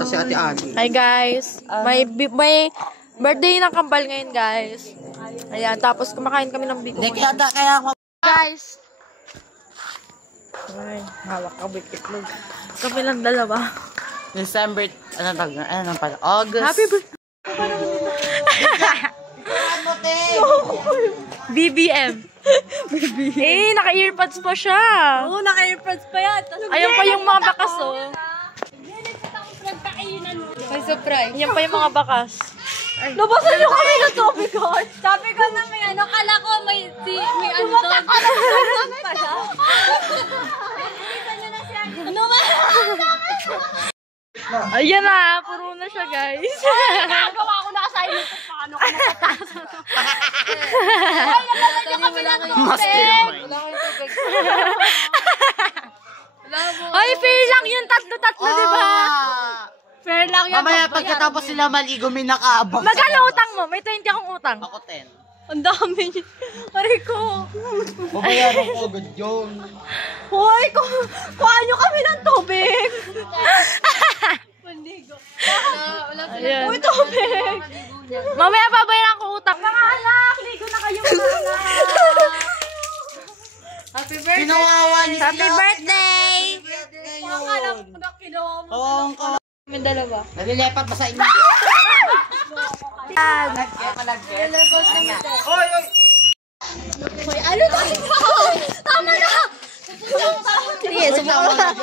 Ata si Ate Ali. Hi guys. May birthday ng kambal ngayon guys. Ayan, tapos kumakain kami ng biko. Kaya ako. Guys. Ay, hawak ka itlog. Kami lang dalawa. December, ano pala? August. Happy birthday. BBM. Eh, naka-earpods pa siya. Oo, naka-earpods pa yan. Ayun pa yung mga bakas, oh. May surprise. Yan pa yung mga bakas. Nabasan niyo kami ng tubig, God. Sabi ko na may ano, kala ko may ano doon. Pala. Nakita niyo na siya. Ano ba? Ayan na, puro na siya, guys. Nagawa ko na sa iyo. Paano ka nakapasok? Ay, nabasan niyo kami ng tubig. Mastermind. Ay, fair lang yung tatlo-tatlo, di ba? Fair lang yan. Mamaya pagkatapos sila maligo, may nakaabang. Magkano utang mo? May 20 akong utang. Ako 10. Ang dami niya. Aray ko. Babayaran ko agad yun. Hoy, kuhaan niyo kami ng tubig. Pandigo. Wala Ayan. Uy, tubig. Mamaya babayaran ko utang. Mga anak, ligo na kayo mga anak. Happy birthday. Pinawawa niyo sila. Happy birthday! Akala ko na kinuha mo. Oo, Kami dalawa. nalilepat ba sa inyo? Hoy, ano to? Tama na! Sige, subukan.